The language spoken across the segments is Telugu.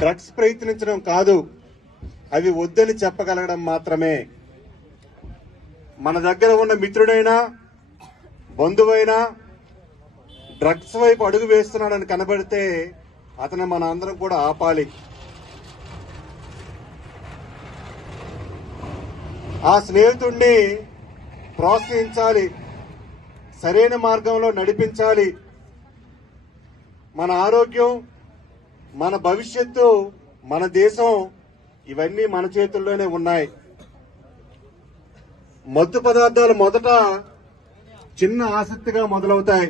డ్రగ్స్ ప్రయత్నించడం కాదు, అవి వద్దని చెప్పగలగడం మాత్రమే. మన దగ్గర ఉన్న మిత్రుడైనా బంధువైనా డ్రగ్స్ వైపు అడుగు వేస్తున్నాడని కనబడితే అతను మన అందరం కూడా ఆపాలి. ఆ స్నేహితుడిని ప్రోత్సహించాలి, సరైన మార్గంలో నడిపించాలి. మన ఆరోగ్యం, మన భవిష్యత్తు, మన దేశం ఇవన్నీ మన చేతుల్లోనే ఉన్నాయి. మత్తు పదార్థాలు మొదట చిన్న ఆసక్తిగా మొదలవుతాయి.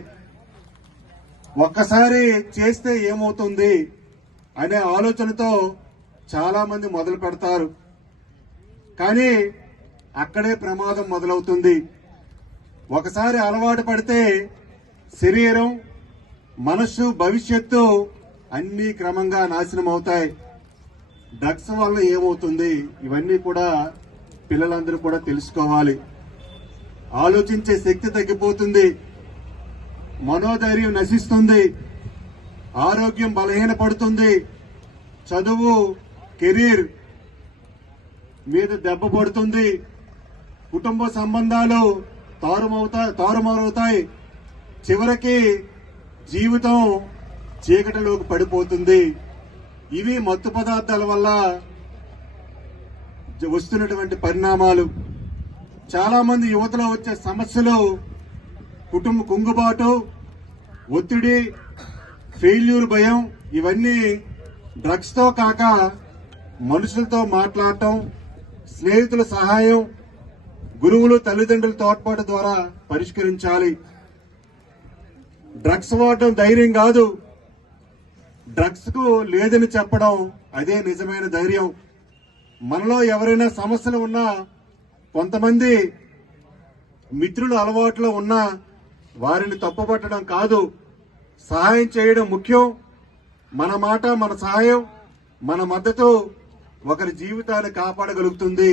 ఒక్కసారి చేస్తే ఏమవుతుంది అనే ఆలోచనతో చాలా మంది మొదలు పెడతారు. కానీ అక్కడే ప్రమాదం మొదలవుతుంది. ఒకసారి అలవాటు పడితే శరీరం, మనస్సు, భవిష్యత్తు అన్ని క్రమంగా నాశనం అవుతాయి. డ్రగ్స్ వల్ల ఏమవుతుంది ఇవన్నీ కూడా పిల్లలందరూ కూడా తెలుసుకోవాలి. ఆలోచించే శక్తి తగ్గిపోతుంది, మనోధైర్యం నశిస్తుంది, ఆరోగ్యం బలహీనపడుతుంది, చదువు, కెరీర్ మీద దెబ్బ పడుతుంది, కుటుంబ సంబంధాలు తారుమారవుతాయి, చివరికి జీవితం చీకటిలోకి పడిపోతుంది. ఇవి మత్తు పదార్థాల వల్ల వస్తున్నటువంటి పరిణామాలు. చాలా మంది యువతలో వచ్చే సమస్యలు కుటుంబ కుంగుబాటు, ఒత్తిడి, ఫెయిల్యూర్ భయం, ఇవన్నీ డ్రగ్స్ తో కాక మనుషులతో మాట్లాడటం, స్నేహితుల సహాయం, గురువులు, తల్లిదండ్రుల తోడ్పాటు ద్వారా పరిష్కరించాలి. డ్రగ్స్ వాడటం ధైర్యం కాదు, డ్రగ్స్ కు లేదని చెప్పడం అదే నిజమైన ధైర్యం. మనలో ఎవరైనా సమస్యలు ఉన్నా, కొంతమంది మిత్రులు అలవాట్లో ఉన్నా వారిని తప్పుపట్టడం కాదు, సహాయం చేయడం ముఖ్యం. మన మాట, మన సహాయం, మన మద్దతు ఒకరి జీవితాన్ని కాపాడగలుగుతుంది.